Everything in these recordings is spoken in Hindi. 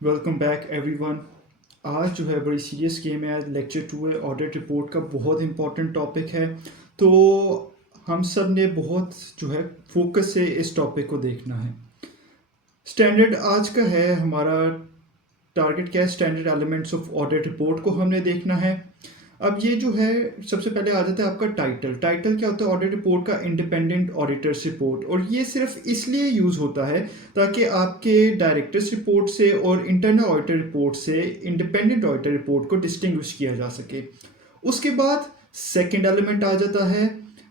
Welcome back everyone. आज जो है बड़ी सीरियस गेम है। आज लेक्चर 2 है। ऑडिट रिपोर्ट का बहुत इंपॉर्टेंट टॉपिक है। तो हम सब ने बहुत जो है फोकस से इस टॉपिक को देखना है। स्टैंडर्ड आज का है हमारा टारगेट क्या है। Standard elements of audit report को हमने देखना है। अब ये जो है सबसे पहले आ जाता है आपका टाइटल। टाइटल क्या होता है ऑडिट रिपोर्ट का? Independent auditors report. और ये सिर्फ इसलिए यूज़ होता है ताकि आपके डायरेक्टर्स रिपोर्ट से और इंटरनल ऑडिटर रिपोर्ट से इंडिपेंडेंट ऑडिटर रिपोर्ट को डिस्टिंग्विश किया जा सके। उसके बाद सेकंड एलिमेंट आ जाता है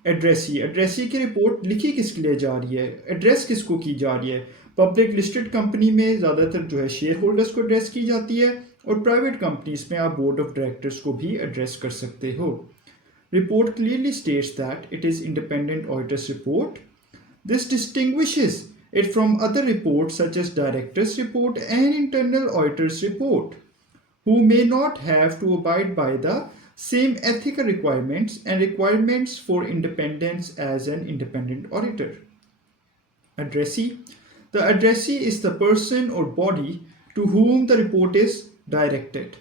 एड्रेसी। एड्रेसी की रिपोर्ट लिखी किसके लिए जा रही है, एड्रेस किसको की जा रही है। पब्लिक लिस्टेड कंपनी में ज़्यादातर जो है शेयर होल्डर्स को एड्रेस की जाती है, और प्राइवेट कंपनीज में आप बोर्ड ऑफ डायरेक्टर्स को भी एड्रेस कर सकते हो। Report clearly states that it is independent auditors report. This distinguishes it from other reports such as director's report and internal auditor's report, who may not have to abide by the same ethical requirements and requirements for independence as an independent auditor. Addressee. The addressee is the person or body to whom the report is directed.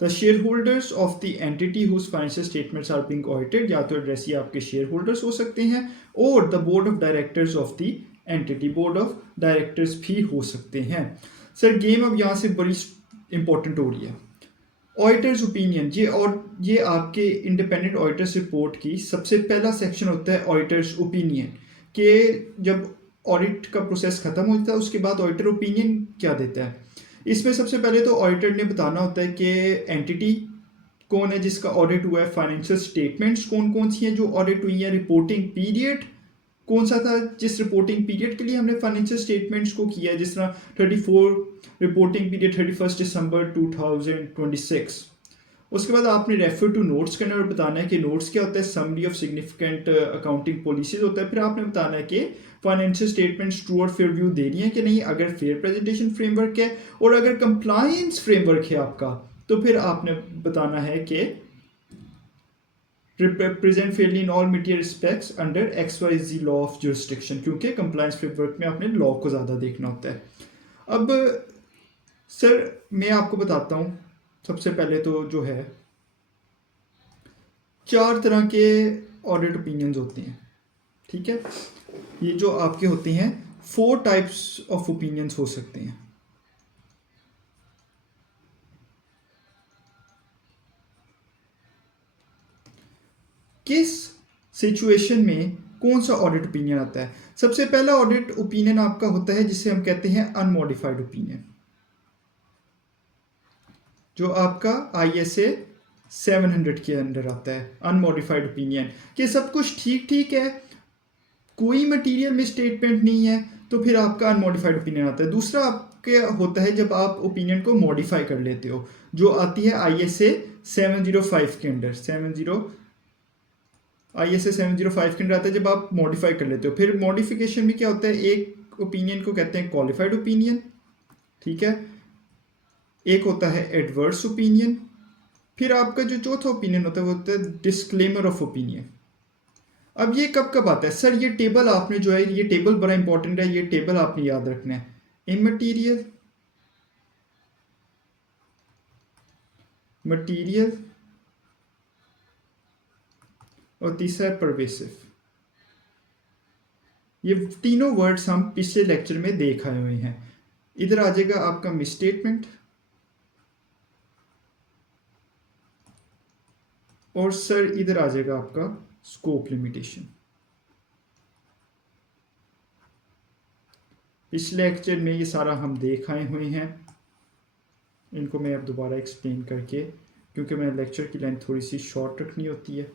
The shareholders of the entity whose financial statements are being audited, या तो addressee आपके shareholders हो सकते हैं, और the board of directors of the entity, board of directors भी हो सकते हैं। सर गेम अब यहाँ से बड़ी इंपॉर्टेंट हो रही है। ऑडिटर्स ओपिनियन, ये आपके इंडिपेंडेंट ऑडिटर्स रिपोर्ट की सबसे पहला सेक्शन होता है ऑडिटर्स ओपिनियन। कि जब ऑडिट का प्रोसेस खत्म होता है उसके बाद ऑडिटर ओपिनियन क्या देता है। इसमें सबसे पहले तो ऑडिटर ने बताना होता है कि एंटिटी कौन है जिसका ऑडिट हुआ है, फाइनेंशियल स्टेटमेंट्स कौन कौन सी हैं जो ऑडिट हुई हैं, रिपोर्टिंग पीरियड कौन सा था जिस रिपोर्टिंग पीरियड के लिए हमने फाइनेंशियल स्टेटमेंट्स को किया है, जिस तरह 34 रिपोर्टिंग पीरियड 31 दिसंबर 2026। उसके बाद आपने रेफर टू नोट्स करना और बताना है कि नोट्स क्या होता है, summary of significant accounting policies होता है। फिर आपने बताना है कि फाइनेंशियल स्टेटमेंट्स ट्रू और फेयर व्यू दे रही हैं कि नहीं, अगर फेयर प्रेजेंटेशन फ्रेमवर्क है, और अगर कंप्लायंस फ्रेमवर्क है आपका तो फिर आपने बताना है कि present fairly in all material respects under XYZ law of jurisdiction, क्योंकि कंप्लायंस फ्रेमवर्क में आपने लॉ को ज़्यादा देखना होता है। अब सर मैं आपको बताता हूँ, सबसे पहले तो जो है 4 तरह के ऑडिट ओपिनियंस होते हैं। ठीक है, ये जो आपके होते हैं 4 टाइप्स ऑफ ओपिनियंस हो सकते हैं। किस सिचुएशन में कौन सा ऑडिट ओपिनियन आता है? सबसे पहला ऑडिट ओपिनियन आपका होता है जिसे हम कहते हैं अनमॉडिफाइड ओपिनियन, जो आपका ISA 700 के अंदर आता है। अनमॉडिफाइड ओपिनियन कि सब कुछ ठीक ठीक है, कोई मटेरियल में स्टेटमेंट नहीं है, तो फिर आपका अनमॉडिफाइड ओपिनियन आता है। दूसरा आपके होता है जब आप ओपिनियन को मॉडिफाई कर लेते हो, जो आती है ISA 705 के अंदर। ISA 705 के अंदर आता है जब आप मॉडिफाई कर लेते हो। फिर मॉडिफिकेशन में क्या होता है, एक ओपिनियन को कहते हैं क्वालिफाइड ओपिनियन, ठीक है, एक होता है एडवर्स ओपिनियन, फिर आपका जो चौथा ओपिनियन होता है वो होता है डिस्क्लेमर ऑफ ओपिनियन। अब ये कब कब आता है? सर ये टेबल आपने जो है, ये टेबल बड़ा इंपॉर्टेंट है, ये टेबल आपने याद रखना है। इमटेरियल, मटीरियल, और तीसरा है परवेसिव। ये तीनों वर्ड्स हम पिछले लेक्चर में देख आए हुए हैं। इधर आ जाएगा आपका मिसस्टेटमेंट, और सर इधर आ जाएगा आपका स्कोप लिमिटेशन। पिछले लेक्चर में ये सारा हम देख आए हुए हैं, इनको मैं अब दोबारा एक्सप्लेन करके, क्योंकि मैं लेक्चर की लेंथ थोड़ी सी शॉर्ट रखनी होती है,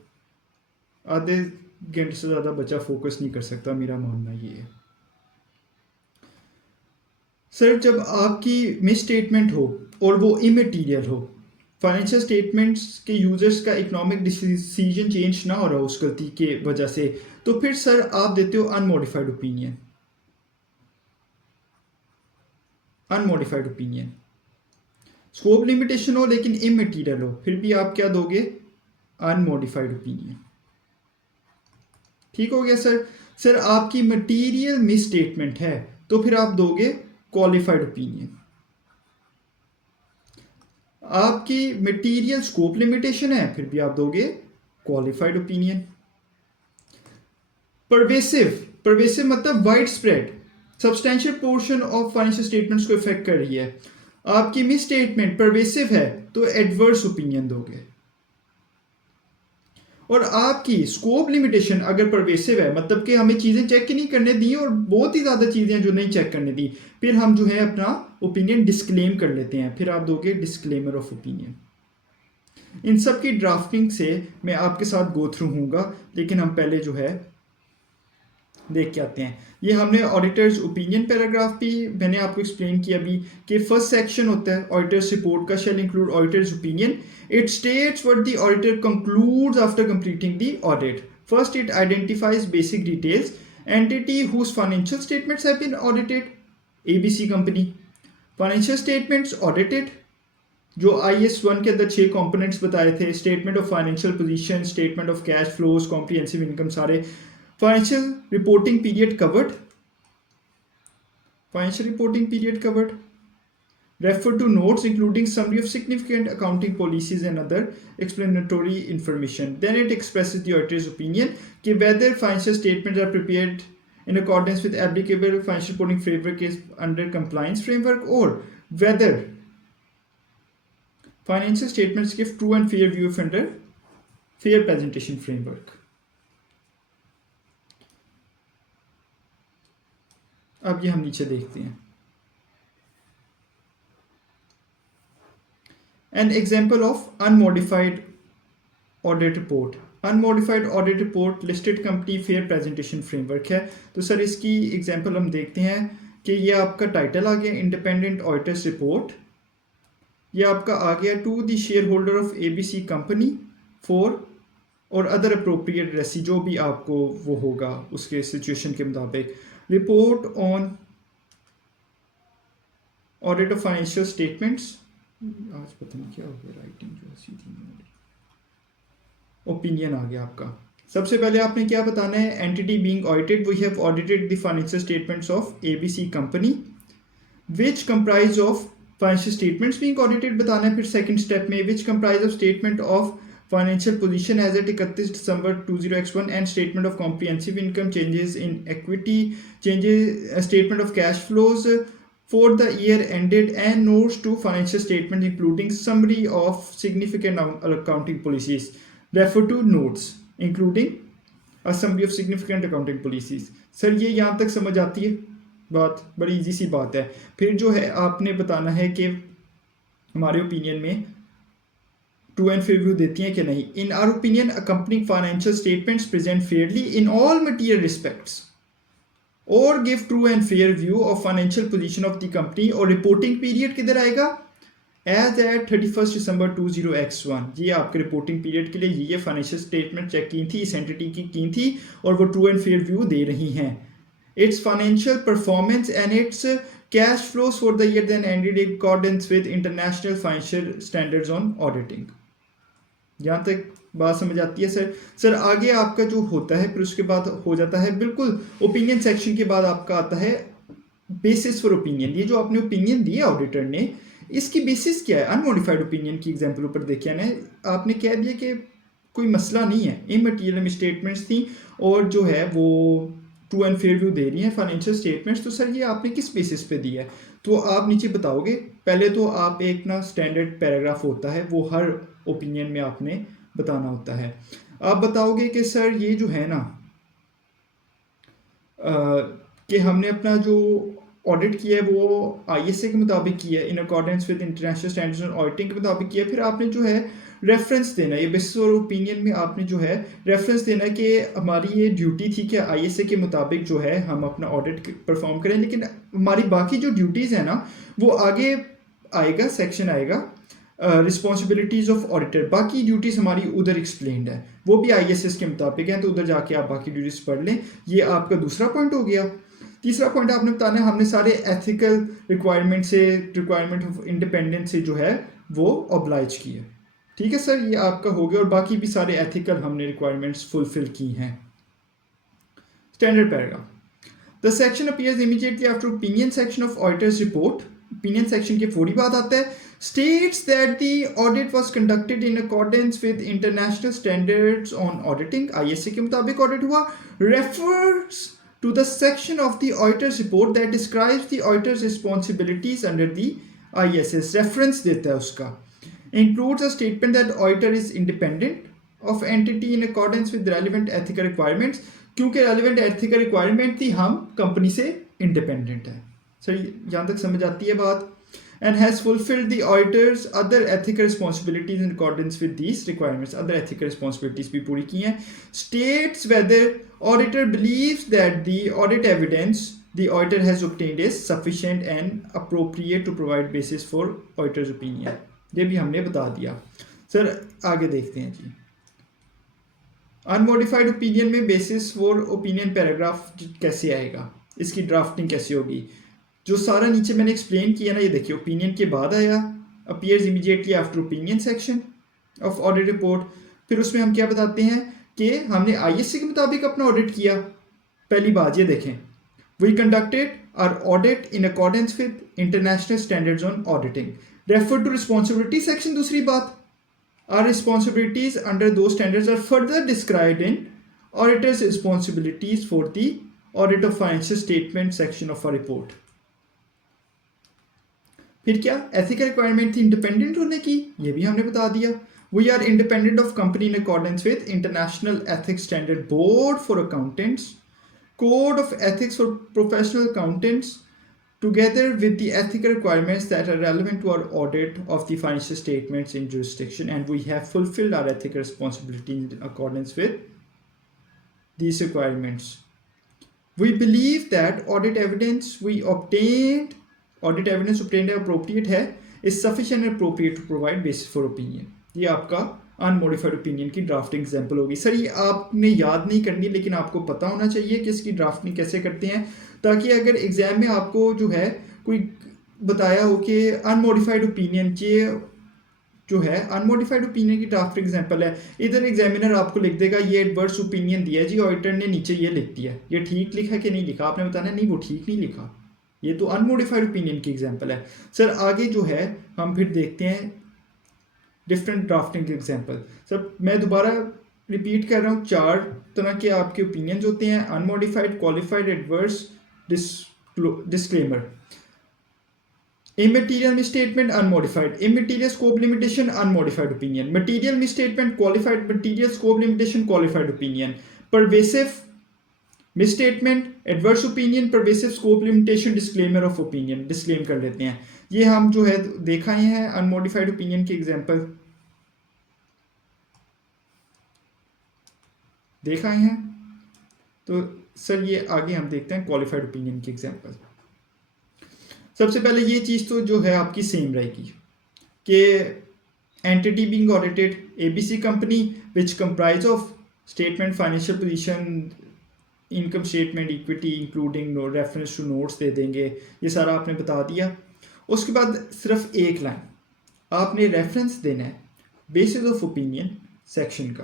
आधे घंटे से ज़्यादा बच्चा फोकस नहीं कर सकता, मेरा मानना ये है। सर जब आपकी मिस स्टेटमेंट हो और वो इमटेरियल हो, फाइनेंशियल स्टेटमेंट्स के यूजर्स का इकोनॉमिक डिसीजन चेंज ना हो रहा हो उस गलती के वजह से, तो फिर सर आप देते हो unmodified opinion. Unmodified opinion, scope limitation हो लेकिन इमटेरियल हो, फिर भी आप क्या दोगे? Unmodified opinion. ठीक हो गया सर। सर आपकी मटेरियल मिस स्टेटमेंट है तो फिर आप दोगे क्वालिफाइड ओपिनियन। आपकी मटेरियल स्कोप लिमिटेशन है, फिर भी आप दोगे क्वालिफाइड ओपिनियन। परवेसिव मतलब wide spread, substantial portion of financial statements को इफेक्ट कर रही है। आपकी मिस स्टेटमेंट परवेसिव है तो एडवर्स ओपिनियन दोगे। और आपकी स्कोप लिमिटेशन अगर परवेसिव है, मतलब कि हमें चीज़ें चेक ही नहीं करने दी और बहुत ही ज़्यादा चीज़ें जो नहीं चेक करने दी, फिर हम जो है अपना ओपिनियन डिस्क्लेम कर लेते हैं, फिर आप दोगे डिस्क्लेमर ऑफ ओपिनियन। इन सब की ड्राफ्टिंग से मैं आपके साथ गो थ्रू हूँगा, लेकिन हम पहले जो है देख के आते हैं। ये हमने ऑडिटर्स ओपिनियन पैराग्राफ भी मैंने आपको एक्सप्लेन किया अभी कि फर्स्ट सेक्शन होता है ऑडिटर्स रिपोर्ट का, shall include auditor's opinion. It states what the auditor concludes after completing the audit. First it identifies basic details, entity whose financial statements have been audited, ABC company, financial statements audited, जो IAS 1 के अंदर 6 कंपोनेंट्स बताए थे, statement of financial position, statement of cash flows, comprehensive income, सारे। Financial reporting period covered. Financial reporting period covered. Refer to notes including summary of significant accounting policies and other explanatory information. Then it expresses the auditor's opinion कि whether financial statements are prepared in accordance with applicable financial reporting framework is under compliance framework, or whether financial statements give true and fair view of under fair presentation framework. अब ये हम नीचे देखते हैं। An example of unmodified audit report. Unmodified audit report listed company fair presentation framework है। तो सर इसकी एग्जाम्पल हम देखते हैं कि ये आपका टाइटल आ गया इंडिपेंडेंट ऑडिटर्स रिपोर्ट, ये आपका आ गया to the share holder of ABC company for और अदर अप्रोप्रिएट रेसी, जो भी आपको वो होगा उसके सिचुएशन के मुताबिक। Report on audit of financial statements, आज पता नहीं क्या हो गया राइटिंग जो है सीधी नहीं। ओपिनियन आ गया आपका। सबसे पहले आपने क्या बताना है, entity being audited, we have audited the financial statements of ABC company which comprise of financial statements being audited बताना है। फिर सेकंड स्टेप में which comprise of statement of financial position as at 31 December 20x1 and statement of comprehensive income, changes in equity, changes statement of cash flows for the year ended, and notes to financial statement including summary of significant accounting policies. Refer to notes including a summary of significant accounting policies. Sir ये यहाँ तक समझ आती है बात, बड़ी इजी सी बात है। फिर जो है आपने बताना है कि हमारे ओपिनियन में ट्रू एंड फेयर व्यू देती हैं कि नहीं। In our opinion accompanying financial statements present fairly in all material respects और give true and fair view of financial position of the company. और रिपोर्टिंग पीरियड किधर आएगा, एज एट 31 दिसंबर 20x1। ये आपके रिपोर्टिंग पीरियड के लिए ये फाइनेंशियल स्टेटमेंट चेक की थी, इस एंटिटी की थी, और वो ट्रू एंड फेयर व्यू दे रही हैं। Its financial performance and its cash flows for the year then ended in accordance with international financial standards on auditing. यहाँ तक बात समझ आती है सर आगे आपका जो होता है फिर उसके बाद हो जाता है बिल्कुल ओपिनियन सेक्शन के बाद आपका आता है बेसिस फॉर ओपिनियन। ये जो आपने ओपिनियन दिया ऑडिटर ने, इसकी बेसिस क्या है। अनमोडिफाइड ओपिनियन की एग्जांपल ऊपर देखिए ना, आपने कह दिया कि कोई मसला नहीं है, इमटेरियल स्टेटमेंट्स थी और जो है वो ट्रू एंड फेयर व्यू दे रही हैं फाइनेंशियल स्टेटमेंट्स, तो सर ये आपने किस बेसिस पे दिया है। तो आप नीचे बताओगे। पहले तो आप एक ना स्टैंडर्ड पैराग्राफ होता है वो हर ओपिनियन में आपने बताना होता है। आप बताओगे कि सर ये जो है ना कि हमने अपना जो ऑडिट किया है वो ISA के मुताबिक किया है, इन accordance with international standards on auditing के मुताबिक किया है। फिर आपने जो है रेफरेंस देना है, ये बेसिस और ओपिनियन में आपने जो है रेफरेंस देना है कि हमारी ये ड्यूटी थी कि ISA के मुताबिक जो है हम अपना ऑडिट परफॉर्म करें, लेकिन हमारी बाकी जो ड्यूटीज़ हैं ना वो आगे आएगा, सेक्शन आएगा रिस्पॉन्सिबिलिटीज ऑफ ऑडिटर। बाकी ड्यूटीज़ हमारी उधर एक्सप्लेन्ड है, वो भी ISS के मुताबिक हैं, तो उधर जाके आप बाकी ड्यूटीज़ पढ़ लें। ये आपका दूसरा पॉइंट हो गया। तीसरा पॉइंट आपने बताना है हमने सारे एथिकल रिक्वायरमेंट से, रिक्वायरमेंट ऑफ इंडिपेंडेंस से जो है वो ऑब्लाइज की है। ठीक है सर, ये आपका हो गया और बाकी भी सारे एथिकल हमने रिक्वायरमेंट्स फुलफिल की हैं। Standard paragraph. The section appears immediately after opinion section of auditors report. Opinion section के फौरी बाद आता है। states that the audit was conducted in accordance with international standards on auditing, ISA के मुताबिक audit हुआ, refers to the section of the auditor's report that describes the auditor's responsibilities under the ISS. Reference देता है उसका. Includes a statement that auditor is independent of entity in accordance with relevant ethical requirements. क्योंकि relevant ethical requirement थी, हम कंपनी से independent है. सर यहाँ तक समझ आती है बात? And has fulfilled the auditor's other ethical responsibilities in accordance with these requirements. Other ethical responsibilities भी पूरी की हैं. States whether auditor believes that the audit evidence the auditor has obtained is sufficient and appropriate to provide basis for auditor's opinion. ये भी हमने बता दिया. सर आगे देखते हैं जी. Unmodified opinion में basis for opinion paragraph कैसे आएगा, इसकी ड्राफ्टिंग कैसे होगी? जो सारा नीचे मैंने एक्सप्लेन किया ना, ये देखिए ओपिनियन के बाद आया, appears immediately after opinion section of audit report. फिर उसमें हम क्या बताते हैं कि हमने आईएससी के मुताबिक अपना ऑडिट किया. पहली बात ये देखें, we conducted our audit in accordance with international standards on auditing. Refer to responsibility section. दूसरी बात, our responsibilities under those standards are further described in auditor's responsibilities for the audit of financial statement section of a report. फिर क्या एथिकल रिक्वायरमेंट थी इंडिपेंडेंट होने की, ये भी हमने बता दिया. We are independent of company in accordance with international ethics standard board for accountants, code of ethics for professional accountants, together with the ethical requirements that are relevant to our audit of the financial statements in jurisdiction, and we have fulfilled our ethical responsibility in accordance with these requirements. We believe that audit evidence obtained appropriate है, is sufficient and appropriate to provide basis for opinion. ये आपका अनमोडिफाइड ओपिनियन की ड्राफ्टिंग एग्जाम्पल होगी. सर ये आपने याद नहीं करनी, लेकिन आपको पता होना चाहिए कि इसकी ड्राफ्टिंग कैसे करते हैं, ताकि अगर एग्जाम में आपको जो है कोई बताया हो कि अनमोडिफाइड ओपिनियन के जो है अनमोडिफाइड ओपिनियन की ड्राफ्ट एग्जाम्पल है, इधर एग्जामिनर आपको लिख देगा ये एडवर्स ओपिनियन दिया है जी, ऑडिटर ने नीचे ये लिख दिया, ये ठीक लिखा कि नहीं लिखा, आपने बताना नहीं वो ठीक नहीं लिखा, ये तो अनमोडिफाइड ओपिनियन की एग्जाम्पल है. सर आगे जो है हम फिर देखते हैं डिफरेंट ड्राफ्टिंग के एग्जाम्पल. सर मैं दोबारा रिपीट कर रहा हूँ, 4 तरह के आपके ओपिनियंस होते हैं: unmodified, qualified, adverse, disclaimer. Immaterial misstatement unmodified, immaterial scope limitation unmodified opinion, material misstatement qualified, material scope limitation qualified opinion, pervasive misstatement adverse opinion, pervasive scope limitation, disclaimer of opinion. Disclaim कर लेते हैं. ये हम जो है देखा ही है अनमोडिफाइड ओपिनियन के एग्जांपल देखा ही है. तो सर ये आगे हम देखते हैं क्वालिफाइड ओपिनियन की एग्जांपल. सबसे पहले ये चीज़ तो जो है आपकी सेम रहेगी कि entity being audited ABC company which comprise of statement, financial position, income statement, equity including reference to notes दे देंगे, ये सारा आपने बता दिया. उसके बाद सिर्फ एक लाइन आपने रेफरेंस देना है बेसिस ऑफ ओपिनियन सेक्शन का,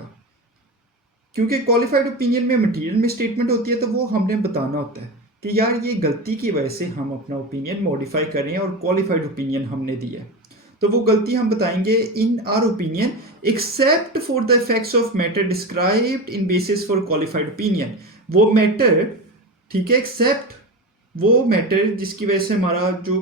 क्योंकि क्वालिफाइड ओपिनियन में मटेरियल में स्टेटमेंट होती है, तो वो हमने बताना होता है कि यार ये गलती की वजह से हम अपना ओपिनियन मॉडिफाई कर रहे हैं और क्वालिफाइड ओपिनियन हमने दिया है. तो वो गलती हम बताएंगे इन our opinion except for the effects of matter described in basis for qualified opinion. वो मैटर ठीक है, एक्सेप्ट वो मैटर जिसकी वजह से हमारा जो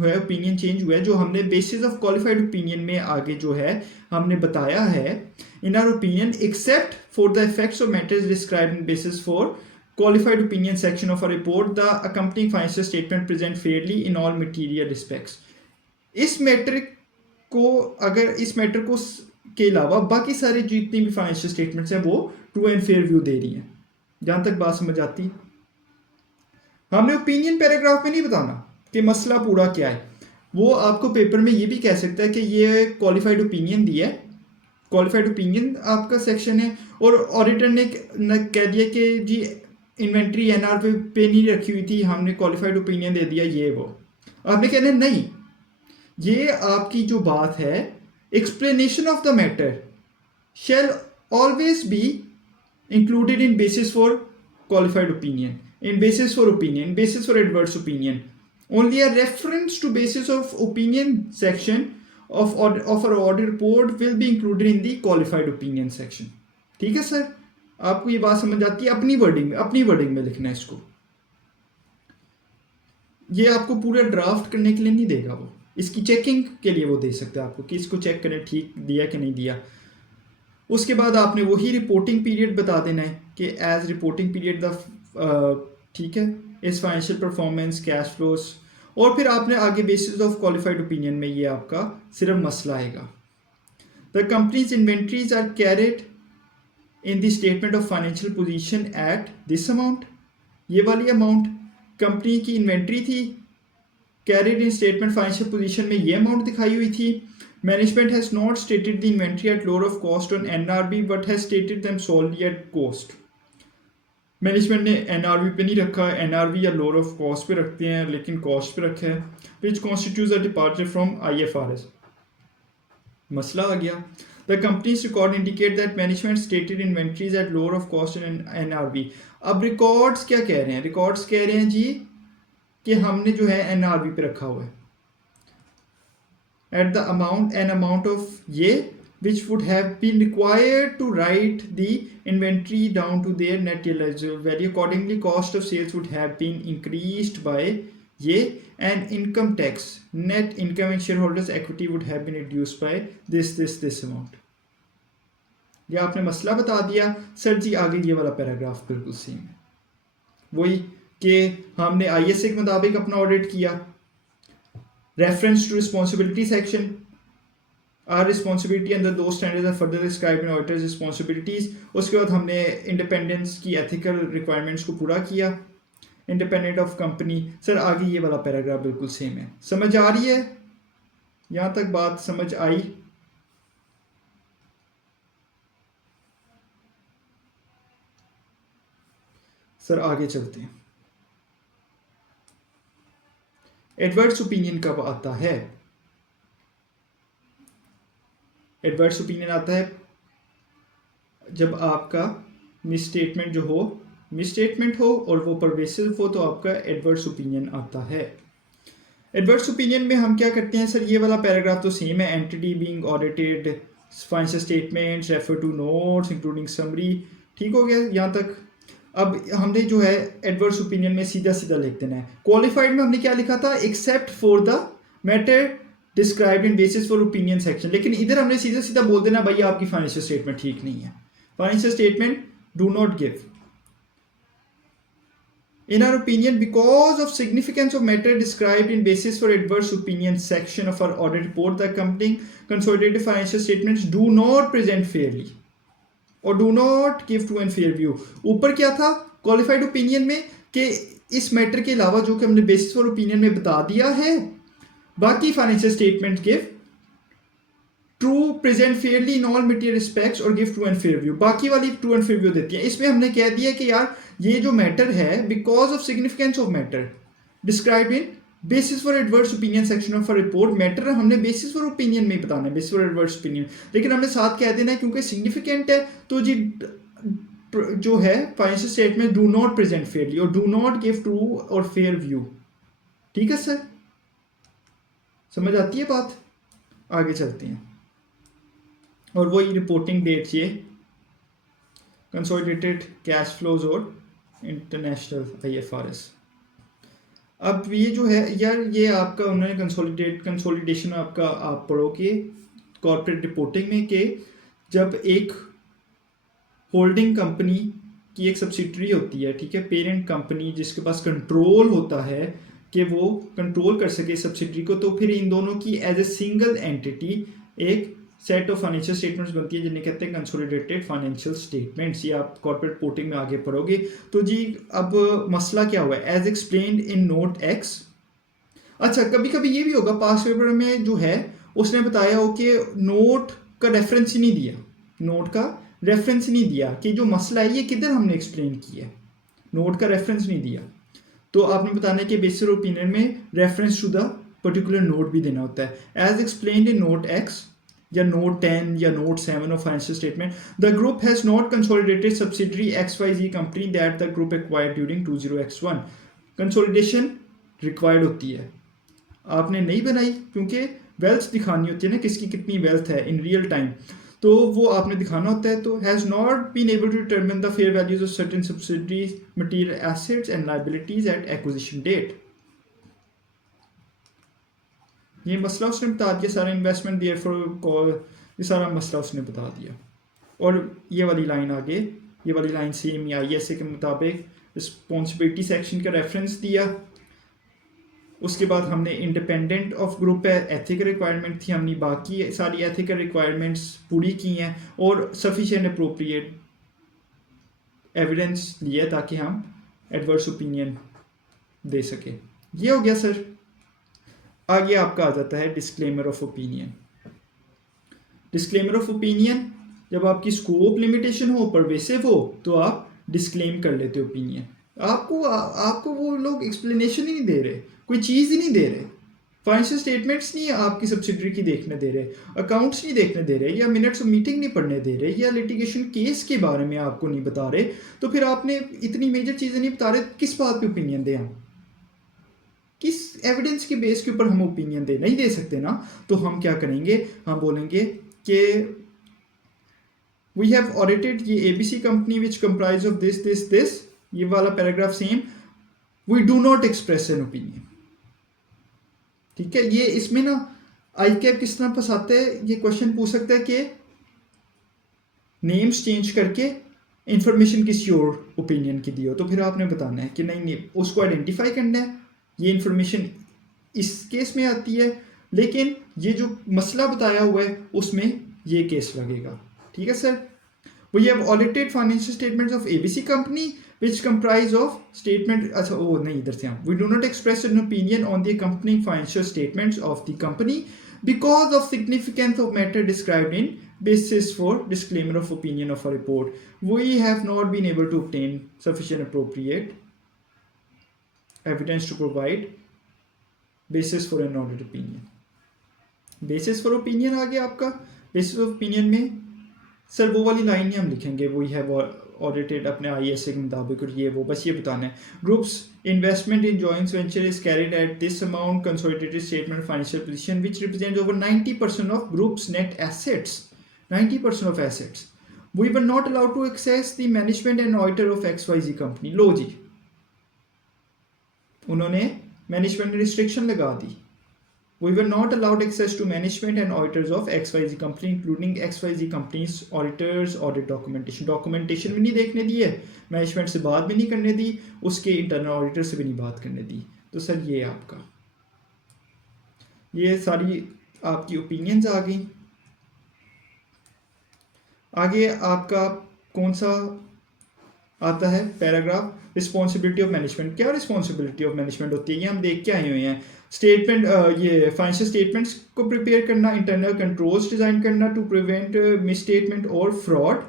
है ओपिनियन चेंज हुआ है, जो हमने बेसिस ऑफ क्वालिफाइड ओपिनियन में आगे जो है हमने बताया है इन our opinion except for the effects of matters described in basis for qualified opinion section of a report, the accompanying financial statement present fairly in all material respects. इस मैटर को के अलावा बाकी सारी जितनी भी फाइनेंशियल स्टेटमेंट्स हैं वो ट्रू एंड फेयर व्यू दे रही हैं. जहाँ तक बात समझ आती है, हमने ओपिनियन पैराग्राफ में नहीं बताना कि मसला पूरा क्या है. वो आपको पेपर में ये भी कह सकता है कि ये क्वालिफाइड ओपिनियन दिया है, क्वालिफाइड ओपिनियन आपका सेक्शन है, और ऑडिटर ने कह दिया कि जी इन्वेंट्री एनआर पे नहीं रखी हुई थी, हमने क्वालिफाइड ओपिनियन दे दिया, ये वो. आपने कहना नहीं, ये आपकी जो बात है explanation of the matter shell always be included in basis for qualified opinion, in basis for opinion, basis for adverse opinion. Only a reference to basis of opinion section of our audit report will be included in the qualified opinion section. ठीक है सर, आपको ये बात समझ आती है? अपनी वर्डिंग में लिखना है इसको। ये आपको पूरा ड्राफ्ट करने के लिए नहीं देगा, वो इसकी चेकिंग के लिए वो दे सकता है आपको कि इसको चेक करें ठीक दिया कि नहीं दिया। उसके बाद आपने वही रिपोर्टिंग पीरियड बता देना है कि एज रिपोर्टिंग पीरियड द ठीक है इस फाइनेंशियल परफॉर्मेंस कैश फ्लोस, और फिर आपने आगे बेसिस ऑफ क्वालिफाइड ओपिनियन में ये आपका सिर्फ मसला आएगा। The companies inventories are carried in the statement of financial position at this amount, ये वाली अमाउंट कंपनी की इन्वेंट्री थी, carried in statement financial position में ये अमाउंट दिखाई हुई थी। Management has not stated the inventory at lower of cost on NRV but has stated them solely at cost. Management ने एनआरबी पे नहीं रखा, एनआरबी या लोअर ऑफ कॉस्ट पे रखते हैं लेकिन कॉस्ट पे रखा है, which constitutes a departure from IFRS. मसला आ गया। The companies record indicate that management stated inventories at lower of cost in NRV. अब रिकॉर्ड्स क्या कह रहे हैं? रिकॉर्ड्स कह रहे हैं जी कि हमने जो है एनआरबी पे रखा हुआ है at the amount an amount of ये which would have been required to write the inventory down to their net realizable value. Accordingly, cost of sales would have been increased by ये and income tax, net income and shareholders equity would have been reduced by this amount. ये आपने मसला बता दिया सर जी। आगे ये वाला पैराग्राफ बिल्कुल सेम है, वही कि हमने आईएसए के मुताबिक अपना ऑडिट किया, reference to responsibility section, our responsibility under those standards are further described in auditor's responsibilities। उसके बाद हमने इंडिपेंडेंस की एथिकल रिक्वायरमेंट्स को पूरा किया, इंडिपेंडेंट ऑफ कंपनी। सर आगे ये वाला पैराग्राफ बिल्कुल सेम है, समझ आ रही है? यहाँ तक बात समझ आई? सर आगे चलते हैं। एडवर्स ओपिनियन कब आता है? एडवर्स ओपिनियन आता है जब आपका मिसस्टेटमेंट जो हो, मिसस्टेटमेंट हो और वो परवेसिव हो तो आपका एडवर्स ओपिनियन आता है। एडवर्स ओपिनियन में हम क्या करते हैं सर? ये वाला पैराग्राफ तो सेम है, entity being audited, financial statements, refer to notes including summary. ठीक हो गया यहाँ तक? अब हमने जो है एडवर्स ओपिनियन में सीधा सीधा लिख देना है। क्वालिफाइड में हमने क्या लिखा था? Accept for the matter described in basis for opinion section, लेकिन इधर हमने सीधा सीधा बोल देना भाई आपकी फाइनेंशियल स्टेटमेंट ठीक नहीं है, financial statement do not give. In our opinion, because of significance of matter described in basis for adverse opinion section of our audit report, the accompanying consolidated financial statements do not present fairly or do not give true and fair view। ऊपर क्या था क्वालिफाइड ओपिनियन में कि इस मैटर के अलावा जो कि हमने बेसिस फॉर ओपिनियन में बता दिया है, बाकी financial statement give true, present fairly in all material respects और give true and fair view. बाकी वाली ट्रू एंड फेयर व्यू देती है। इसमें हमने कह दिया कि यार ये जो मैटर है because of significance of matter describe in basis for adverse opinion section of a report, matter हमने बेसिस फॉर ओपिनियन में बताना है, बेसिस फॉर एडवर्स ओपिनियन, लेकिन हमने साथ कह देना है क्योंकि सिग्निफिकेंट है तो जी जो है financial statement do not present Fairlie और डू नॉट गिव ट्रू और फेयर व्यू। ठीक है सर, समझ आती है बात? आगे चलते हैं। और वही रिपोर्टिंग डेट्स ये कंसोलिडेटेड कैश फ्लोज और इंटरनेशनल आईएफआरएस। अब ये जो है यार ये आपका उन्होंने कंसोलिडेशन आपका आप पढ़ोगे कॉर्पोरेट रिपोर्टिंग में कि जब एक होल्डिंग कंपनी की एक सब्सिडरी होती है, ठीक है, पेरेंट कंपनी जिसके पास कंट्रोल होता है कि वो कंट्रोल कर सके सब्सिडरी को, तो फिर इन दोनों की एज ए सिंगल एंटिटी एक सेट ऑफ फाइनेंशियल स्टेटमेंट्स बनती है जिन्हें कहते हैं कंसोलिडेटेड फाइनेंशियल स्टेटमेंट्स। ये आप कॉर्पोरेट रिपोर्टिंग में आगे पढ़ोगे। तो जी अब मसला क्या हुआ है? As explained in note X. अच्छा, कभी कभी ये भी होगा पास पेपर में जो है उसने बताया हो कि नोट का रेफरेंस ही नहीं दिया, नोट का रेफरेंस नहीं दिया कि जो मसला है ये किधर हमने एक्सप्लेन किया है, नोट का रेफरेंस नहीं दिया। तो आपने बताना है कि बेसिस ओपिनियन में reference to the particular note भी देना होता है। As explained in note X या नोट 10 या note 7 of financial statement, the group has not consolidated subsidiary XYZ company that the group acquired during 20X1। Consolidation required होती है, आपने नहीं बनाई क्योंकि वेल्थ दिखानी होती है ना, किसकी कितनी वेल्थ है इन रियल टाइम, तो वो आपने दिखाना होता है। तो has not been able to determine the fair values of certain subsidiaries material assets and liabilities at acquisition date. ये मसला उसने बता दिया सारा, इन्वेस्टमेंट देयर फॉर, ये सारा मसला उसने बता दिया। और ये वाली लाइन आगे, ये वाली लाइन सेम ही ISA के मुताबिक रिस्पॉन्सिबिलिटी सेक्शन का रेफरेंस दिया। उसके बाद हमने इंडिपेंडेंट ऑफ ग्रुप है एथिकल रिक्वायरमेंट थी, हमने बाकी सारी एथिकल रिक्वायरमेंट्स पूरी की हैं और सफिशिएंट अप्रोप्रिएट एविडेंस लिया ताकि हम एडवर्स ओपिनियन दे सके। ये हो गया सर। आगे आपका आ जाता है disclaimer of opinion. Disclaimer of opinion, जब आपकी स्कोप लिमिटेशन हो, परवेसिव हो, तो आप डिस्क्लेम कर लेते हो ओपिनियन। आपको वो लोग एक्सप्लेनेशन ही नहीं दे रहे, कोई चीज़ ही नहीं दे रहे, फाइनेंशियल स्टेटमेंट्स नहीं आपकी सब्सिडरी की देखने दे रहे, अकाउंट्स नहीं देखने दे रहे, या मिनट्स ऑफ मीटिंग नहीं पढ़ने दे रहे, या लिटिगेशन केस के बारे में आपको नहीं बता रहे, तो फिर आपने इतनी मेजर चीज़ें नहीं बता रहे, किस बात पे ओपिनियन दें हम? किस एविडेंस के बेस के ऊपर हम ओपिनियन दे नहीं दे सकते ना। तो हम क्या करेंगे, हम बोलेंगे कि वी हैव ऑडिटेड ये ABC company which comprise of this, ये वाला paragraph same, we do not express an opinion. ठीक है, ये इसमें ना ICAP किस तरह फंसाते हैं, ये क्वेश्चन पूछ सकता है कि नेम्स चेंज करके इंफॉर्मेशन किसी और ओपिनियन की दी हो, तो फिर आपने बताना है कि नहीं उसको आइडेंटिफाई करना है, ये इंफॉर्मेशन इस केस में आती है, लेकिन ये जो मसला बताया हुआ है उसमें ये केस लगेगा। ठीक है sir. We have audited financial statements of ABC company which comprise of statement, अच्छा वो नहीं, इधर से हम, we do not express an opinion on the accompanying financial statements of the company because of significance of matter described in basis for disclaimer of opinion of a report. We have not been able to obtain sufficient appropriate evidence to provide basis for an audit opinion. basis for opinion आ गया आपका। basis of opinion में सर वो वाली लाइन ही हम लिखेंगे, we have ऑडिटेड अपने ISA के मुताबिक, और ये वो बस ये बताना है। Groups investment in joint venture is carried at this amount consolidated statement financial position which represents over 90% of groups net assets, 90% of assets. We were not allowed to access the management and auditor of XYZ company. लो जी, उन्होंने मैनेजमेंट में रिस्ट्रिक्शन लगा दी। We were not allowed access to management and auditors of XYZ company, including XYZ companies auditors audit documentation. Documentation भी नहीं देखने दी है, मैनेजमेंट से बात भी नहीं करने दी, उसके इंटरनल ऑडिटर से भी नहीं बात करने दी। तो सर ये आपका, ये सारी आपकी ओपिनियंस आ गई। आगे आपका कौन सा आता है पैराग्राफ, रिस्पॉन्सिबिलिटी ऑफ मैनेजमेंट। क्या रिस्पॉन्सिबिलिटी ऑफ मैनेजमेंट होती है, ये हम देख के आए हुए हैं। स्टेटमेंट, ये फाइनेंशियल स्टेटमेंट्स को प्रिपेयर करना, इंटरनल कंट्रोल्स डिज़ाइन करना टू प्रिवेंट मिसस्टेटमेंट और फ्रॉड।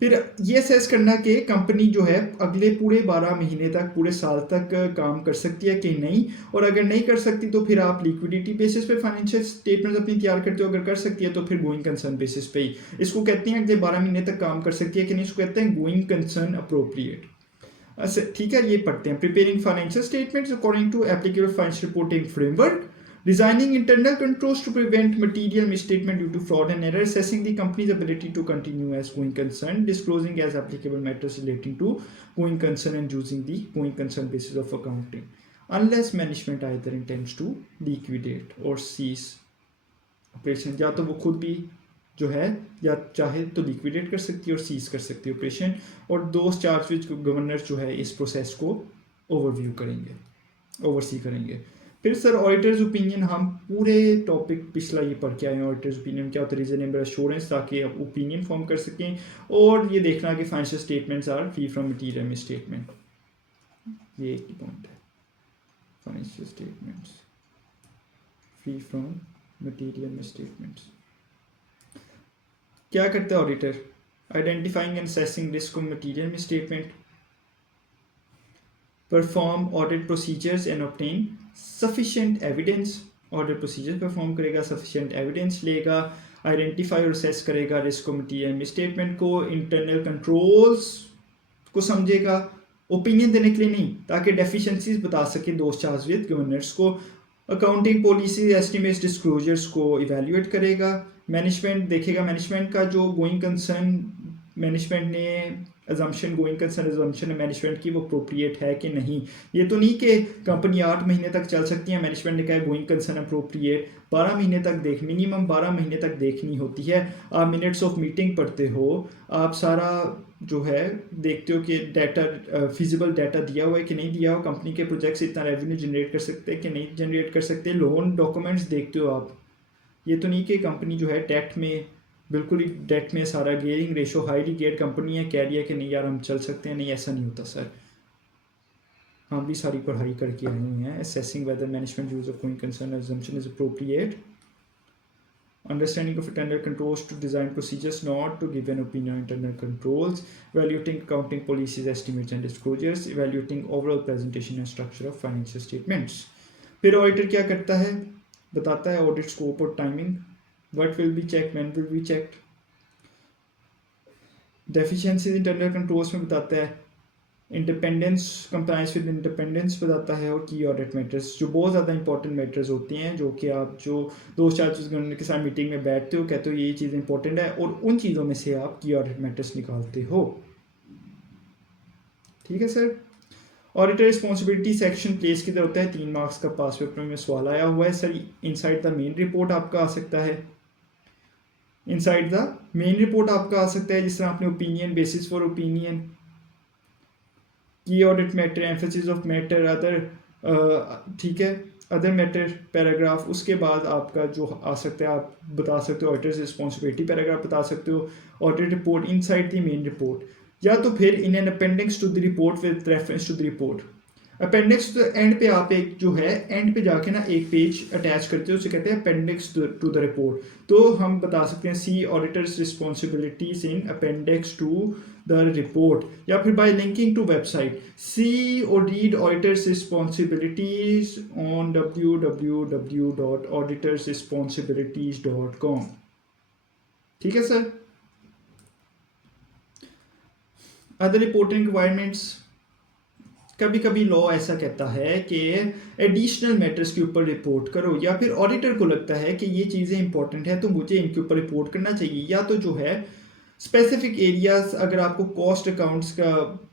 फिर ये असेस करना कि कंपनी जो है अगले पूरे 12 महीने तक, पूरे साल तक काम कर सकती है कि नहीं, और अगर नहीं कर सकती तो फिर आप लिक्विडिटी बेसिस पे फाइनेंशियल स्टेटमेंट्स अपनी तैयार करते हो, अगर कर सकती है तो फिर गोइंग कंसर्न बेसिस पे ही। इसको कहते हैं अगले 12 महीने तक काम कर सकती है कि नहीं, इसको कहते हैं गोइंग कंसर्न अप्रोप्रिएट। अच्छा ठीक है, ये पढ़ते हैं। Preparing financial statements according to applicable financial reporting framework, designing internal controls to prevent material misstatement due to fraud and error, assessing the company's ability to continue as going concern, disclosing as applicable matters relating to going concern and using the going concern basis of accounting, unless management either intends to liquidate or cease operation। या तो वो खुद भी जो है या चाहे तो लिक्विडेट कर सकती है और सीज कर सकती है ऑपरेशन, और दोस्त चार्ज विच गवर्नर जो है इस प्रोसेस को ओवरव्यू करेंगे, ओवरसी करेंगे। फिर सर ऑडिटर्स ओपिनियन, हम पूरे टॉपिक पिछला ये पढ़ के आए हैं। ऑडिटर्स ओपिनियन क्या होता है, रीजनेबल एश्योरेंस, ताकि आप ओपिनियन फॉर्म कर सकें, और ये देखना कि financial statements are free from material misstatement. ये एक ही पॉइंट है, financial statements free from material misstatements. क्या करता है auditor, identifying and assessing risk of material misstatement, perform audit procedures and obtain sufficient evidence. Audit procedure perform करेगा, सफिशिएंट एविडेंस लेगा, आइडेंटिफाई और असेस करेगा रिस्क ऑफ मटीरियल मिसस्टेटमेंट को, इंटरनल कंट्रोल्स को समझेगा, ओपिनियन देने के लिए नहीं, ताकि डेफिशिएंसीज बता सके दोस्त चार्ज विद गवर्नर्स को, अकाउंटिंग पॉलिसी एस्टिमेट्स डिस्क्लोजर्स को इवेल्युएट करेगा। मैनेजमेंट देखेगा, मैनेजमेंट का जो गोइंग कंसर्न मैनेजमेंट ने अजम्पशन गोइंग कंसर्न अजम्पशन है मैनेजमेंट की वो अप्रोप्रिएट है कि नहीं। ये तो नहीं कि कंपनी 8 महीने तक चल सकती है, मैनेजमेंट ने कहा गोइंग कंसर्न अप्रोप्रिएट 12 महीने तक मिनिमम 12 महीने तक देखनी होती है। आप मिनट्स ऑफ मीटिंग पढ़ते हो, आप सारा जो है देखते हो कि डाटा फिजिबल डाटा दिया हुआ है कि नहीं दिया हुआ, कंपनी के प्रोजेक्ट्स इतना रेवेन्यू जनरेट कर सकते हैं कि नहीं जनरेट कर सकते, लोन डॉक्यूमेंट्स देखते हो आप। ये तो नहीं कि कंपनी जो है डेट में बिल्कुल ही डेट में सारा gearing ratio highly geared company है, कह दिया कि नहीं यार हम चल सकते हैं, नहीं ऐसा नहीं होता सर। हम भी सारी पढ़ाई करके आए हुए हैं। Assessing whether management use of going concern assumption is appropriate, understanding of internal controls to design procedures not to give an opinion on internal controls, evaluating accounting policies, estimates and disclosures, evaluating overall presentation and structure of financial statements। फिर ऑडिटर क्या करता है, बताता है ऑडिट स्कोप और timing, what will be check, when will be checked. Deficiencies internal controls में बताता है, इंडिपेंडेंस कंप्लायंस विद इंडिपेंडेंस बताता है, और की ऑडिट मैटर्स जो बहुत ज़्यादा इंपॉर्टेंट मैटर्स होते हैं, जो कि आप जो दो चार चीज़ के साथ मीटिंग में बैठते हो, कहते हो ये चीज़ इंपॉर्टेंट है, और उन चीज़ों में से आप की ऑडिट मैटर्स निकालते हो। ठीक है sir. Auditor responsibility section place किधर होता है, 3 मार्क्स का पास पेपर में सवाल आया हुआ है sir. Inside the main report आपका आ सकता है, इनसाइड द मेन रिपोर्ट आपका आ सकता है, जिस तरह आपने ओपिनियन, बेसिस फॉर ओपिनियन, की audit matter, emphasis of matter, other, ठीक है, अदर मैटर पैराग्राफ। उसके बाद आपका जो आ सकता है, आप बता सकते हो ऑडिटर्स रिस्पॉन्सिबिलिटी पैराग्राफ बता सकते हो, audit report inside the main report, या तो फिर in an appendix to the report with reference to the report. Appendix तो एंड पे आप एक जो है एंड पे जाके ना एक पेज अटैच करते हो, उसे कहते हैं अपेंडिक्स टू द रिपोर्ट। तो हम बता सकते हैं see auditors responsibilities in appendix to the report, या फिर by linking to website see और read auditors responsibilities on www.auditorsresponsibilities.com। ठीक है सर। अदर रिपोर्टिंग रिक्वायरमेंट्स, कभी कभी लॉ ऐसा कहता है कि एडिशनल मैटर्स के ऊपर रिपोर्ट करो, या फिर ऑडिटर को लगता है कि ये चीज़ें इंपॉर्टेंट है तो मुझे इनके ऊपर रिपोर्ट करना चाहिए, या तो जो है स्पेसिफिक एरियाज, अगर आपको कॉस्ट अकाउंट्स का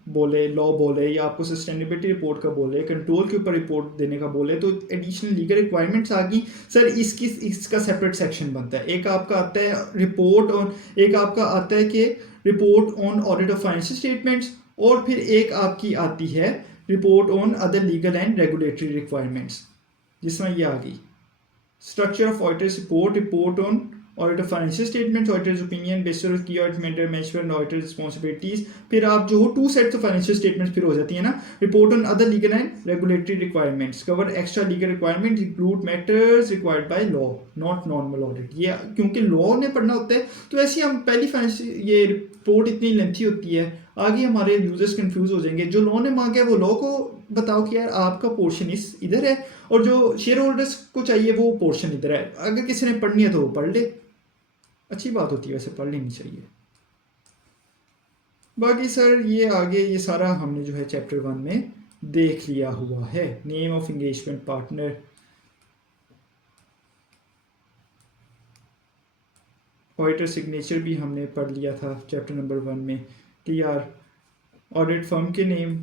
बोले लॉ बोले, या आपको सस्टेनेबिलिटी रिपोर्ट का बोले, कंट्रोल के ऊपर रिपोर्ट देने का बोले, तो एडिशनल लीगल रिक्वायरमेंट्स आ गई सर। इसका सेपरेट सेक्शन बनता है। एक आपका आता है रिपोर्ट ऑन, एक आपका आता है कि report on audit of financial statements, और फिर एक आपकी आती है report on other legal and regulatory requirements, जिसमें ये आ गई structure of auditors report, report on audit of financial statements, auditors opinion, based on की audit matter management, auditor responsibilities. फिर आप जो हो 2 सेट्स ऑफ फाइनेंशियल स्टेटमेंट्स फिर हो जाती है ना। Report on other legal and regulatory requirements, cover extra legal requirements, include matters required by law, not normal audit. ये क्योंकि लॉ ने पढ़ना होता है, तो ऐसे हम पहली फाइनेंशियल ये रिपोर्ट इतनी लेंथी होती है, आगे हमारे यूजर्स कंफ्यूज हो जाएंगे। जो लॉ ने मांगा है वो लॉ को बताओ कि यार आपका पोर्शन इस इधर है, और जो शेयर होल्डर्स को चाहिए वो पोर्शन इधर है। अगर किसी ने पढ़नी है तो वो पढ़ ले, अच्छी बात होती है, वैसे पढ़ लेनी चाहिए। बाकी सर ये आगे ये सारा हमने जो है चैप्टर 1 में देख लिया हुआ है। Name of engagement partner, auditor signature भी हमने पढ़ लिया था चैप्टर नंबर 1 में कि यार ऑडिट फर्म के नेम,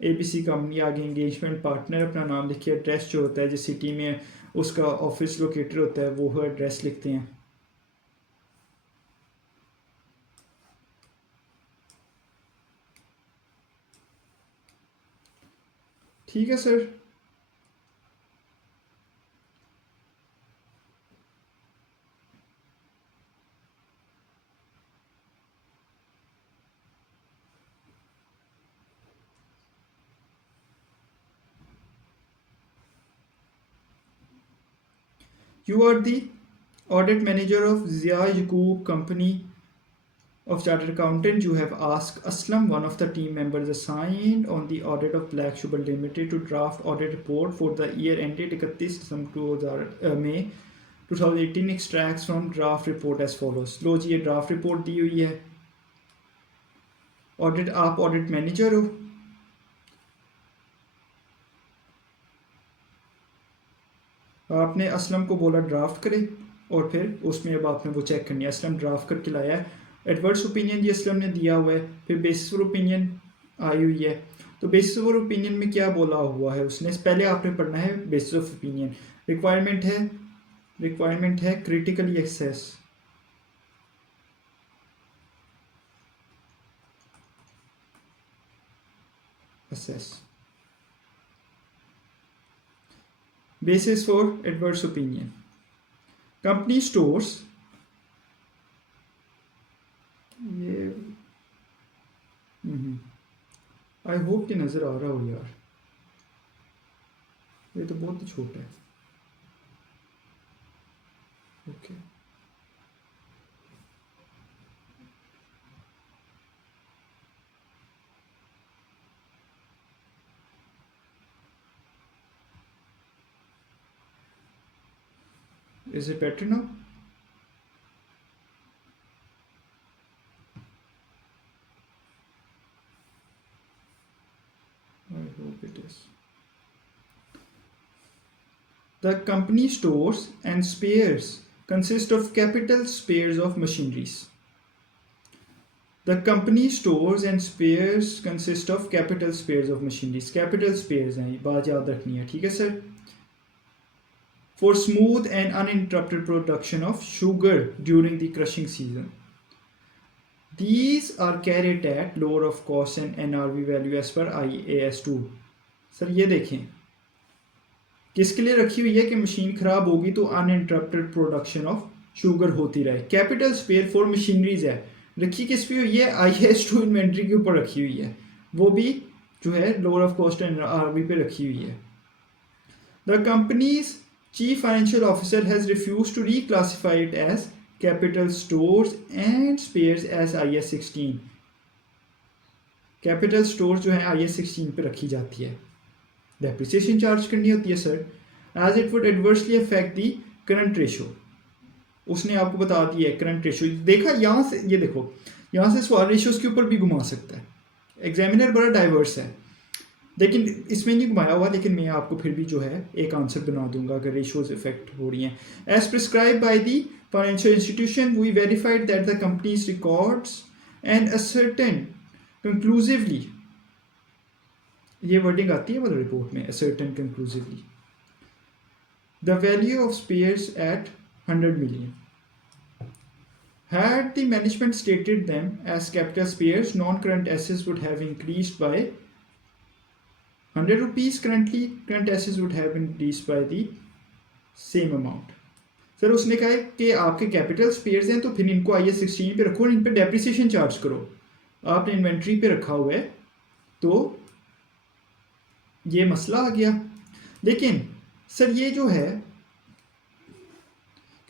एबीसी कंपनी, आगे एंगेजमेंट पार्टनर अपना नाम लिखिए, एड्रेस जो होता है जिस सिटी में उसका ऑफिस लोकेटेड होता है वो एड्रेस लिखते हैं। ठीक है sir. You are the audit manager of Zia Yaqoob Company of Chartered Accountant. You have asked Aslam, one of the team members assigned on the audit of Black Sugar Limited, to draft audit report for the year ended 31 December May 2018. Extracts from draft report as follows। लो जी ये ड्राफ्ट रिपोर्ट दी हुई है। ऑडिट, आप ऑडिट मैनेजर हो, आपने असलम को बोला ड्राफ्ट करे और फिर उसमें अब आपने वो चेक करनी है। असलम ड्राफ्ट करके लाया है, एडवर्स ओपिनियन ये असलम ने दिया हुआ है, फिर बेसिस फॉर ओपिनियन आई हुई है। तो बेसिस फॉर ओपिनियन में क्या बोला हुआ है उसने, पहले आपने पढ़ना है बेसिस ऑफ ओपिनियन। रिक्वायरमेंट है critically assess basis for adverse opinion। Company stores, ये आई होप कि नज़र आ रहा हो यार, ये तो बहुत ही छोटा है। Okay Is it better now? I hope it is. The company stores and spares consist of capital spares of machineries. The company stores and spares consist of capital spares of machineries. Capital spares हैं, ये बात याद रखनी है, ठीक है sir. For smooth and uninterrupted production of sugar during the crushing season. These are carried at lower of cost and NRV value as per IAS2. Sir ये देखें किसके लिए रखी हुई है कि मशीन खराब होगी तो अनइंटरप्टेड प्रोडक्शन ऑफ शुगर होती रहे। कैपिटल स्पेयर फॉर मशीनरीज है, रखी किस पे हुई है, IAS2 इन्वेंट्री के ऊपर रखी हुई है, वो भी जो है lower of cost and NRV पे रखी हुई है। The companies Chief Financial Officer has refused to reclassify it as capital stores and spares as IS16. Capital stores जो है IS16 पे रखी जाती है, depreciation चार्ज करनी होती है sir, as it would adversely affect the current ratio। उसने आपको बता दिया है करंट रेशियो, देखा यहाँ से, ये देखो यहाँ से सवाल रेशियोज के ऊपर भी घुमा सकता है, एग्जामिनर बड़ा डाइवर्स है, लेकिन इसमें नहीं घुमाया हुआ, लेकिन मैं आपको फिर भी जो है एक आंसर बना दूंगा अगर रेशियोज इफेक्ट हो रही हैं। As prescribe by the financial institution we verified that the company's records and ascertain conclusively, ये वर्डिंग आती है मतलब रिपोर्ट में, ascertain conclusively the value of spares at 100 million। Had the management stated them as capital spares, non-current assets would have increased by 100 rupees, currently current assets would have increased by the same amount। Sir उसने कहा है कि आपके कैपिटल स्पेयर्स हैं तो फिर इनको IS16 पे रखो और इन पे डेप्रिसिएशन चार्ज करो, आपने इन्वेंट्री पे रखा हुआ है तो ये मसला आ गया। लेकिन सर ये जो है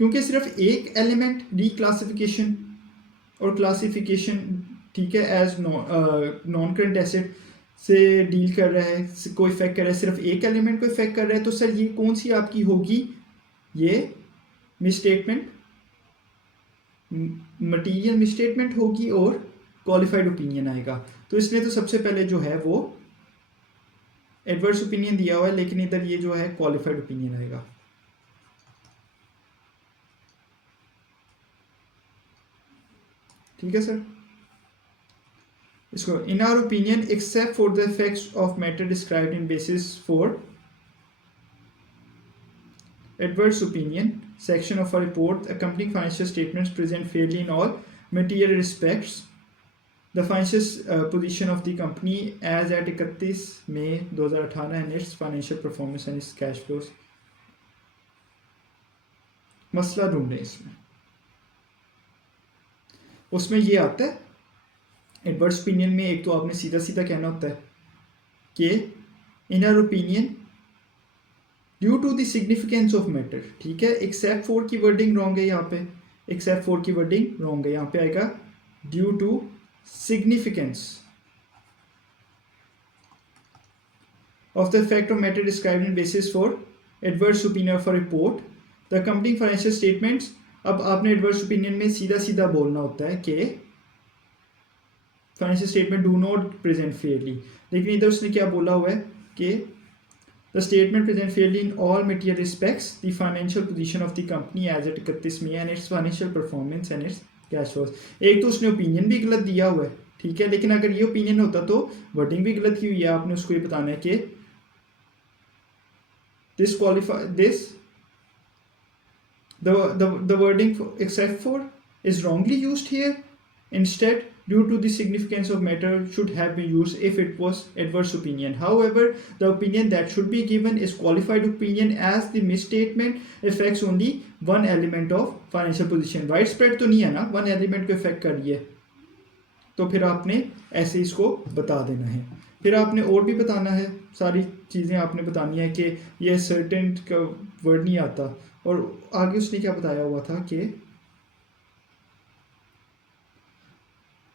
क्योंकि सिर्फ एक एलिमेंट रीक्लासिफिकेशन और क्लासिफिकेशन, ठीक है, एज नॉन करंट एसेट से डील कर रहा है, कोई इफेक्ट कर रहा है, सिर्फ एक एलिमेंट को इफेक्ट कर रहा है, तो सर ये कौन सी आपकी होगी, ये मिसस्टेटमेंट, मटीरियल मिसस्टेटमेंट होगी और क्वालिफाइड ओपिनियन आएगा। तो इसने तो सबसे पहले जो है वो एडवर्स ओपिनियन दिया हुआ है, लेकिन इधर ये जो है क्वालिफाइड ओपिनियन आएगा। ठीक है सर, इसको in our opinion except for the effects of matter described in basis for adverse opinion section of a report, accompanying financial statements present fairly in all material respects the financial position of the company as at 31 May 2018 and its financial performance and its cash flows। मसला ढूंढे इसमें, उसमें ये आता है एडवर्स ओपिनियन में, एक तो आपने सीधा सीधा कहना होता है कि in our opinion due to the significance of matter, ठीक है, एक्सेप्ट फॉर की वर्डिंग रॉन्ग है यहाँ पे, एक्सेप्ट फॉर की वर्डिंग रॉन्ग है, यहाँ पे आएगा due to significance of the fact of matter described in basis for adverse opinion for report the company financial statements. अब आपने एडवर्स ओपिनियन में सीधा सीधा बोलना होता है कि financial statement do not present fairly, लेकिन इधर उसने क्या बोला हुआ है कि the statement present fairly in all material respects the financial position of the company as at 31 May and its financial performance and its cash flows. एक तो उसने ओपिनियन भी गलत दिया हुआ है, ठीक है, लेकिन अगर ये ओपिनियन होता तो वर्डिंग भी गलत की हुई है। आपने उसको ये बताना है कि this qualify this the wording except for is wrongly used here. Instead, due to the significance of matter, should have been used if it was adverse opinion. However, the opinion that should be given is qualified opinion as the misstatement affects only one element of financial position. Widespread तो नहीं है ना, one element को affect कर रही है, तो फिर आपने ऐसे इसको बता देना है। फिर आपने और भी बताना है, सारी चीज़ें आपने बतानी है कि ये सर्टेन का वर्ड नहीं आता। और आगे उसने क्या बताया हुआ था कि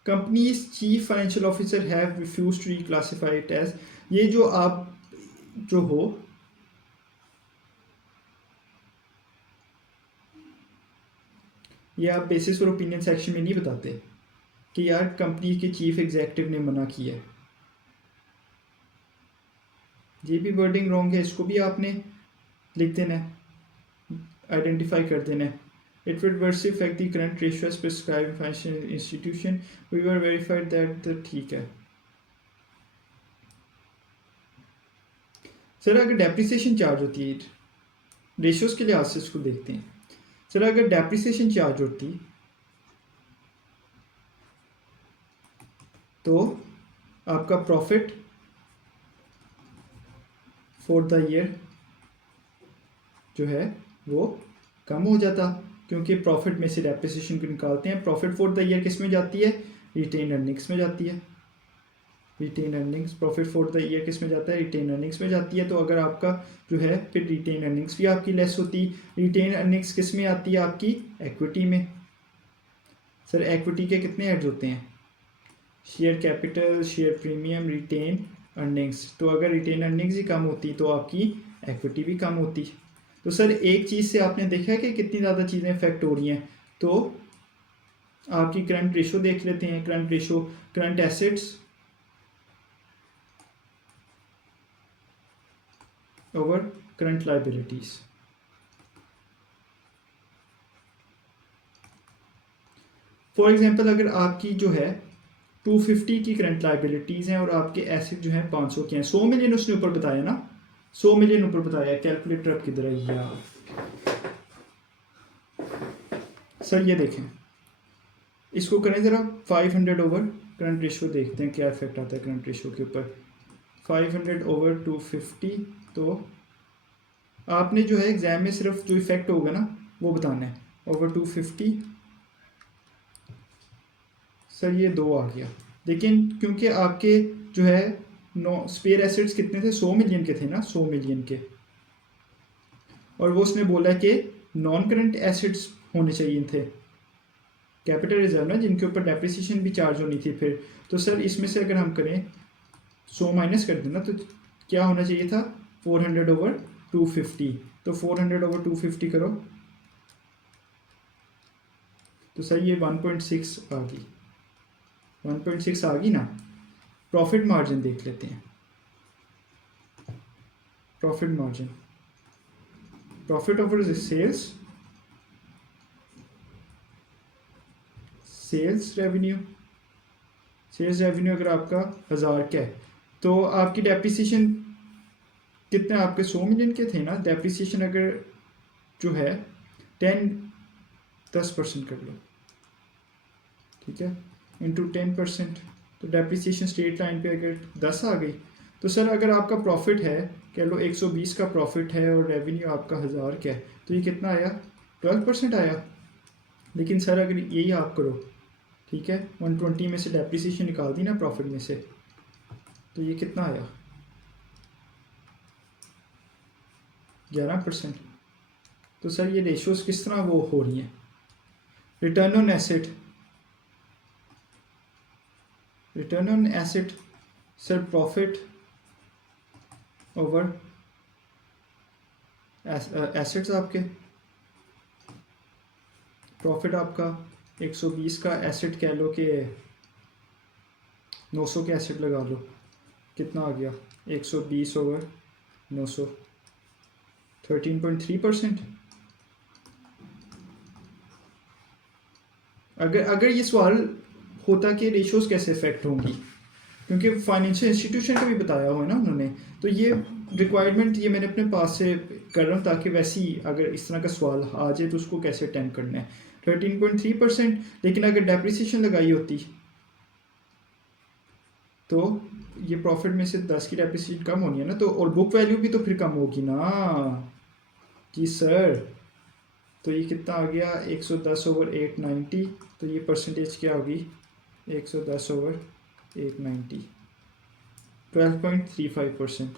company's chief financial officer have refuse to reclassify it as, ये जो आप जो हो ये आप बेसिस और ओपिनियन सेक्शन में नहीं बताते कि यार कंपनी के चीफ एग्जीक्यूटिव ने मना किया है, ये भी वर्डिंग रॉन्ग है, इसको भी आपने लिख देना है, आइडेंटिफाई कर देना है। It would adversely affect the current ratio as prescribed in financial institution. We were verified that the ठीक है। सर अगर डेप्रिसिएशन चार्ज होती है, रेशियोज के लिहाज से इसको देखते हैं। सर अगर डेप्रिसिएशन चार्ज होती तो आपका प्रॉफिट फॉर द ईयर जो है वो कम हो जाता, क्योंकि प्रॉफिट में से डेप्रिसिएशन को निकालते हैं। प्रॉफिट फॉर द ईयर किस में जाती है? रिटेन अर्निंग्स में जाती है। Retained earnings, profit for the year किस में जाता है? रिटेन अर्निंग्स में जाती है। तो अगर आपका जो है फिर रिटेन अर्निंग्स भी आपकी लेस होती। रिटेन अर्निंग्स किस में आती है? आपकी इक्विटी में। सर इक्विटी के कितने हेड्स होते हैं? Share capital, share premium, retained earnings. तो अगर रिटेन अर्निंग्स ही कम होती तो आपकी इक्विटी भी कम होती। तो सर एक चीज़ से आपने देखा है कि कितनी ज़्यादा चीज़ें इफेक्ट हो रही हैं। तो आपकी करंट रेशो देख लेते हैं। Current ratio, current assets over current liabilities. For example अगर आपकी जो है 250 की करंट लाइबिलिटीज हैं और आपके एसेट जो है 500 के हैं, 100 मिलियन उसने ऊपर बताया ना, 100 मिलियन ऊपर बताया। कैलकुलेटर अब किधर है यार? सर ये देखें, इसको करें ज़रा 500 ओवर करंट रेशो, देखते हैं क्या इफेक्ट आता है करंट रेशो के ऊपर। 500 ओवर 250, तो आपने जो है एग्जाम में सिर्फ जो इफेक्ट होगा ना वो बताना है। ओवर 250, सर ये 2 आ गया। लेकिन क्योंकि आपके जो है स्पेयर एसेट्स कितने थे? 100 मिलियन के थे ना, 100 मिलियन के। और वो उसने बोला कि नॉन करंट एसेट्स होने चाहिए थे, कैपिटल रिजर्व ना, जिनके ऊपर डेप्रिसिएशन भी चार्ज होनी थी फिर। तो सर इसमें से अगर हम करें 100 माइनस कर देना तो क्या होना चाहिए था? 400 ओवर 250। तो 400 ओवर 250 करो तो सर ये 1.6 आ गई। 1.6 आ गई ना। प्रॉफिट मार्जिन देख लेते हैं। Profit margin, profit over sales, sales revenue. Sales revenue अगर आपका 1000 का है तो आपकी डेप्रिसिएशन कितने? आपके 100 मिलियन के थे ना। डेप्रिसिएशन अगर जो है 10% कर लो, ठीक है, इंटू 10%, तो डेप्रिसिएशन स्ट्रेट लाइन पे अगर 10 आ गई तो सर अगर आपका प्रॉफिट है, कह लो 120 का प्रॉफिट है और रेवेन्यू आपका 1000 का है, तो ये कितना आया? 12% आया। लेकिन सर अगर यही आप करो, ठीक है, 120 में से डेप्रिसिएशन निकाल दी ना प्रॉफिट में से, तो ये कितना आया? 11%। तो सर ये रेशियोज किस तरह वो हो रही हैं? Return on asset, return on asset sir profit over assets, आपके प्रॉफिट आपका 120 का एसेट कह लो कि 900 के एसेट लगा लो, कितना आ गया? 120 ओवर 900 13.3%। अगर ये सवाल होता कि रेशोज़ कैसे इफेक्ट होंगी, क्योंकि फाइनेंशियल इंस्टीट्यूशन का भी बताया हुआ है ना उन्होंने, तो ये रिक्वायरमेंट ये मैंने अपने पास से कर रहा हूँ ताकि वैसे ही अगर इस तरह का सवाल आ जाए तो उसको कैसे अटेम्प्ट करना है। 13.3%, लेकिन अगर डेप्रिसिएशन लगाई होती तो ये प्रॉफिट में से 10 की डेप्रिसिएशन कम होनी है ना, तो और बुक वैल्यू भी तो फिर कम होगी ना जी सर। तो ये कितना आ गया 110/890, तो ये परसेंटेज क्या होगी 110/890, 12.35%।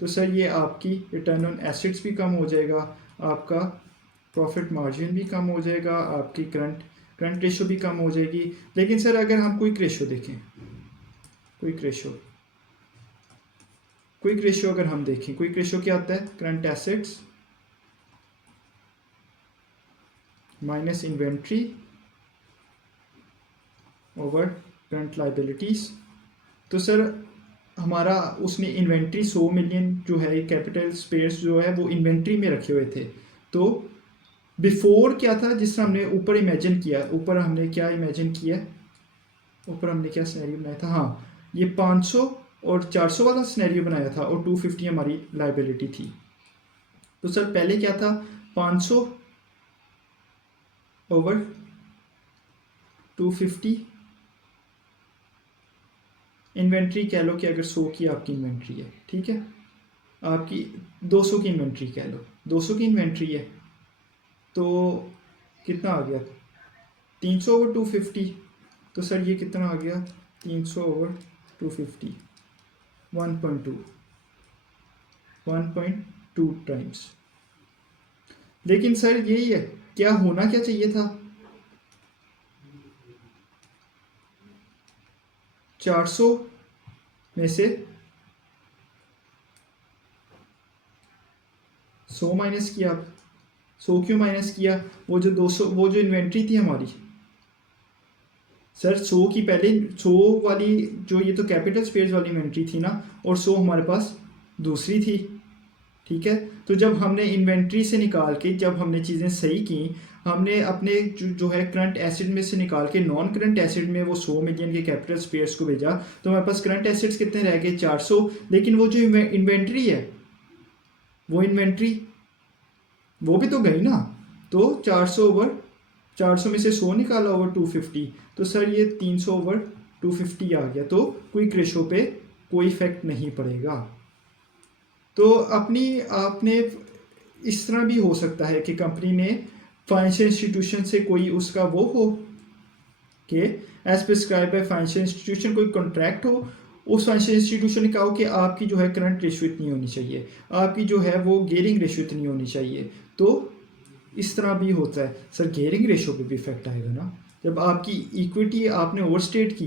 तो सर ये आपकी रिटर्न ऑन एसेट्स भी कम हो जाएगा, आपका प्रॉफिट मार्जिन भी कम हो जाएगा, आपकी करंट रेशो भी कम हो जाएगी। लेकिन सर अगर हम क्विक रेशो देखें, क्विक रेशो अगर हम देखें, क्विक रेशो क्या होता है, current assets minus inventory over current liabilities. तो सर हमारा उसने इन्वेंट्री 100 मिलियन जो है कैपिटल स्पेयर्स जो है वो इन्वेंट्री में रखे हुए थे। तो बिफोर क्या था, जिस तरह हमने ऊपर इमेजिन किया, ऊपर हमने क्या इमेजिन किया, ऊपर हमने क्या सिनेरियो बनाया था, हाँ ये 500 और 400 वाला सिनेरियो बनाया था और 250 हमारी लाइबिलिटी थी। तो सर पहले क्या था, 500 ओवर 250, इन्वेंट्री कह लो कि अगर 100 की आपकी इन्वेंट्री है, ठीक है, आपकी 200 की इन्वेंट्री कह लो, 200 की इन्वेंट्री है, तो कितना आ गया 300/250। तो सर ये कितना आ गया 300/250, 1.2 टाइम्स। लेकिन सर यही है, क्या होना क्या चाहिए था, 400 में से 100 माइनस किया। 100 क्यों माइनस किया, वो जो 200 वो जो इन्वेंट्री थी हमारी, सर 100 की पहले 100 वाली जो ये तो कैपिटल स्पेयर्स वाली इन्वेंट्री थी ना, और 100 हमारे पास दूसरी थी, ठीक है। तो जब हमने इन्वेंट्री से निकाल के जब हमने चीज़ें सही की, हमने अपने जो है करंट एसेट में से निकाल के नॉन करंट एसेट में वो 100 मिलियन के कैपिटल स्पेयर्स को भेजा, तो हमारे पास करंट एसेट्स कितने रह गए 400। लेकिन वो जो इन्वेंट्री है, वो इन्वेंट्री वो भी तो गई ना, तो 400 में से 100 निकाला ओवर 250, तो सर ये 300/250 आ गया। तो क्विक रेशो पे कोई इफेक्ट नहीं पड़ेगा। तो आपने इस तरह भी हो सकता है कि कंपनी ने फाइनेंशियल इंस्टीट्यूशन से कोई उसका वो हो कि as prescribe by financial institution कोई कॉन्ट्रैक्ट हो, उस फाइनेंशियल इंस्टीट्यूशन ने कहा हो कि आपकी जो है करंट रेशो इतनी होनी चाहिए, आपकी जो है वो गेयरिंग रेशो इतनी होनी चाहिए। तो इस तरह भी होता है। सर गेयरिंग रेशो पे भी इफेक्ट आएगा ना, जब आपकी इक्विटी आपने ओवरस्टेट की